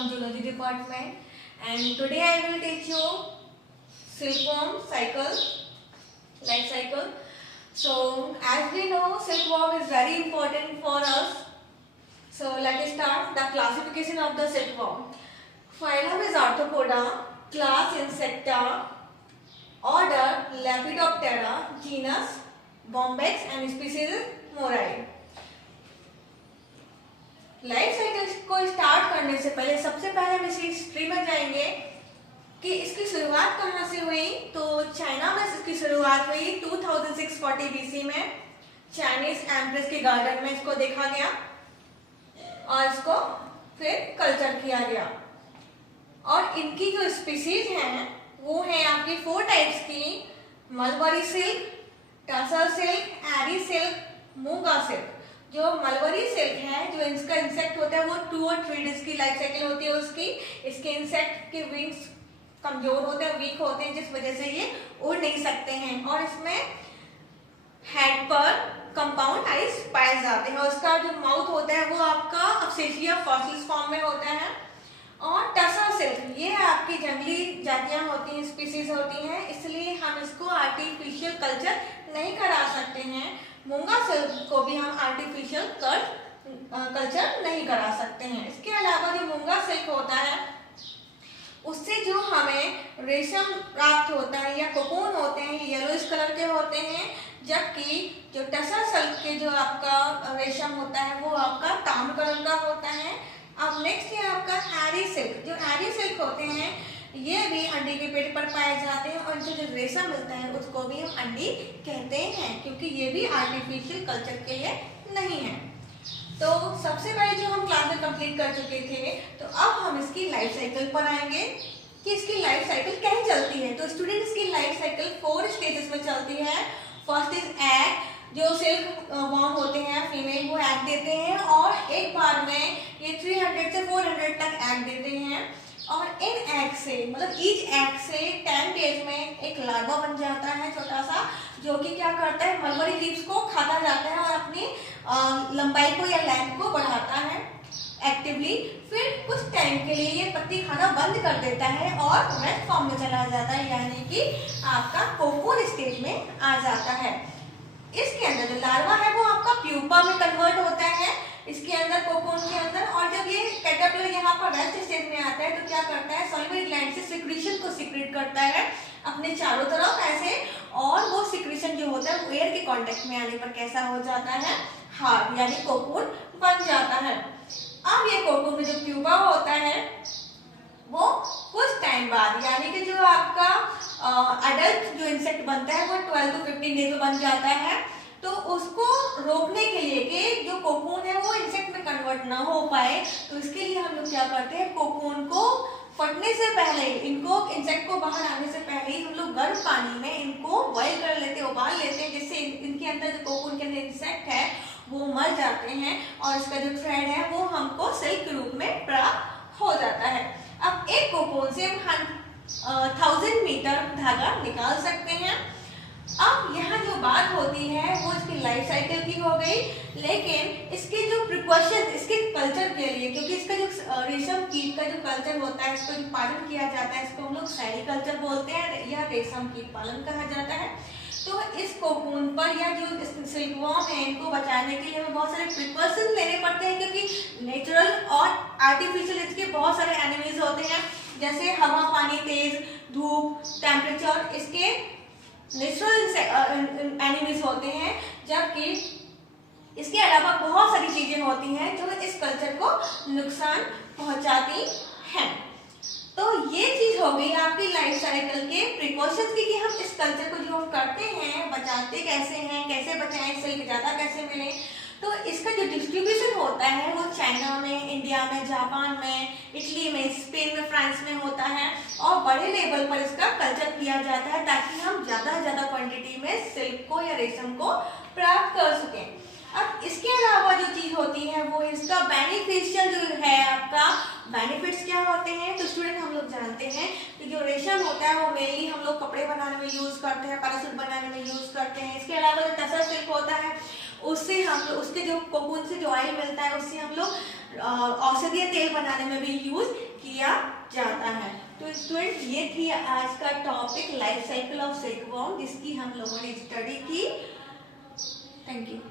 from Zoology Department, and today I will teach you silkworm cycle, life cycle. So as we know, silkworm is very important for us. So let us start the classification of the silkworm. Phylum is Arthropoda, class Insecta, order Lepidoptera, genus Bombyx and species Morai. Life cycle को start करने से पहले सबसे पहले हम इसकी history में जाएंगे कि इसकी शुरुआत कहाँ से हुई। तो चाइना में इसकी शुरुआत हुई 2640 BC में। चाइनीज एम्प्रेस के गार्डन में इसको देखा गया और इसको फिर कल्चर किया गया। और इनकी जो स्पीसीज हैं वो है आपकी 4 टाइप्स की, मलबरी सिल्क, टसर सिल्क, एरी सिल्क, मूंगा सिल्क। जो मलबरी सिल्क है, जो इसका इंसेक्ट होता है वो 2 और 3 डेज की लाइफ साइकिल होती है उसकी। इसके इंसेक्ट के विंग्स कमजोर होते हैं, वीक होते हैं, जिस वजह से ये उड़ नहीं सकते हैं। और इसमें हेड पर कंपाउंड आइज पाए जाते हैं और उसका जो माउथ होता है वो आपका अपसेशिया फॉसिल्स फॉर्म में होता है। और टसर सिल्क ये आपकी जंगली जातियां होती हैं, स्पीसीज होती हैं, इसलिए हम इसको आर्टिफिशियल कल्चर नहीं करा सकते हैं। मूंगा सिल्क को भी हम आर्टिफिशियल कल्चर नहीं करा सकते हैं। इसके अलावा जो मूंगा सिल्क होता है उससे जो हमें रेशम प्राप्त होता है या कोकून होते हैं येलोइश कलर के होते हैं, जबकि जो टसर सिल्क के जो आपका रेशम होता है वो आपका तांबा कलर का होता है। अब नेक्स्ट है आपका एरी सिल्क। जो एरी सिल्क होते हैं ये भी अंडे के पेड़ पर पाए जाते हैं और जो रेशम मिलता है उसको भी हम अंडी कहते हैं, क्योंकि ये भी आर्टिफिशियल कल्चर के लिए नहीं है। तो सबसे पहले जो हम क्लास में कंप्लीट कर चुके थे, तो अब हम इसकी लाइफ साइकिल पर आएंगे कि इसकी लाइफ साइकिल कैसे चलती है। तो स्टूडेंट इसकी लाइफ साइकिल 4 स्टेजेस में चलती है। First is egg. जो सिल्क वॉर्म होते हैं फीमेल वो एग देते हैं और एक बार में ये 300 से 400 तक एग देते हैं। और इन एग से मतलब ईच एग से 10 डेज में एक लार्वा बन जाता है छोटा सा, जो कि क्या करता है मलबरी लीव्स को खाता जाता है और अपनी लंबाई को या लेंथ को बढ़ाता है एक्टिवली। फिर कुछ टाइम के लिए ये पत्ती खाना बंद कर देता है और रेस्ट फॉर्म में चला जाता है, यानी कि आपका कोकून स्टेज में आ जाता है। इसके अंदर जो लार्वा है वो आपका प्यूपा में कन्वर्ट होता है इसके अंदर, कोकून के अंदर। और जब ये कैटरपिलर यहाँ पर रेस्ट स्टेज में आता है तो क्या करता है सॉलिवरी ग्लैंड से सिक्रीशन को सिक्रीट करता है अपने चारों तरफ ऐसे, और वो सिक्रीशन जो होता है वो एयर के कांटेक्ट में आने पर कैसा हो जाता है हार्ड, यानी कोकून बन जाता है। अब ये कोकून में जो प्यूपा होता है वो कुछ टाइम बाद यानी कि जो आपका अडल्ट जो इंसेक्ट बनता है वो 12 to 15 डेज में बन जाता है। तो उसको रोकने के लिए कि जो कोकून है वो इंसेक्ट में कन्वर्ट ना हो पाए, तो इसके लिए हम लोग क्या करते हैं कोकून को फटने से पहले, इनको इंसेक्ट को बाहर आने से पहले ही हम लोग गर्म पानी में इनको बॉईल कर लेते हैं, उबाल लेते हैं, जिससे इनके अंदर जो कोकून के अंदर इंसेक्ट है वो मर जाते हैं और इसका जो थ्रेड है वो हमको सिल्क के रूप में प्राप्त हो जाता है। अब एक कोकून से हम 1000 मीटर धागा निकाल सकते हैं। अब यहाँ जो बात होती है वो इसकी लाइफ साइकिल की हो गई, लेकिन इसके जो प्रिकॉशन इसके कल्चर के लिए, क्योंकि इसका जो रेशम कीट का जो कल्चर होता है इसको जो पालन किया जाता है इसको हम लोग सेरीकल्चर बोलते हैं या रेशम कीट पालन कहा जाता है। तो इस कोकून पर या जो सिल्कवॉर्म है इनको बचाने के लिए हमें बहुत सारे प्रिकॉशन लेने पड़ते हैं, क्योंकि नेचुरल और आर्टिफिशियल इसके बहुत सारे एनिमीज होते हैं, जैसे हवा, पानी, तेज धूप, टेम्परेचर इसके नेचुरल एनिमीज होते हैं, जबकि इसके अलावा बहुत सारी चीजें होती हैं जो इस कल्चर को नुकसान पहुंचाती हैं। तो ये चीज हो गई आपकी लाइफ साइकिल के प्रिकॉशंस की कि हम इस कल्चर को जो हम करते हैं बचाते कैसे हैं, कैसे बचाएं, सिल्क ज्यादा कैसे मिले। तो इसका जो डिस्ट्रीब्यूशन होता है वो चाइना में, इंडिया में, जापान में, इटली में, स्पेन में, फ्रांस में होता है और बड़े लेवल पर इसका कल्चर किया जाता है ताकि हम ज्यादा से ज्यादा क्वांटिटी में सिल्क को या रेशम को प्राप्त कर सकें। अब इसके अलावा जो चीज होती है वो इसका बेनिफिशियल जो है आपका बेनिफिट्स क्या होते हैं। तो स्टूडेंट हम लोग जानते हैं कि जो रेशम होता है वो मेनली हम लोग कपड़े बनाने में यूज करते हैं, पैरासूट बनाने में यूज करते हैं। इसके अलावा जो टसर सिल्क होता है उससे हम लोग उसके जो कोकून से जो ऑयल मिलता है उससे हम लोग औषधीय तेल बनाने में भी यूज किया जाता है। तो स्टूडेंट ये थी आज का topic life cycle of silkworm जिसकी हम लोगों ने स्टडी की। Thank you.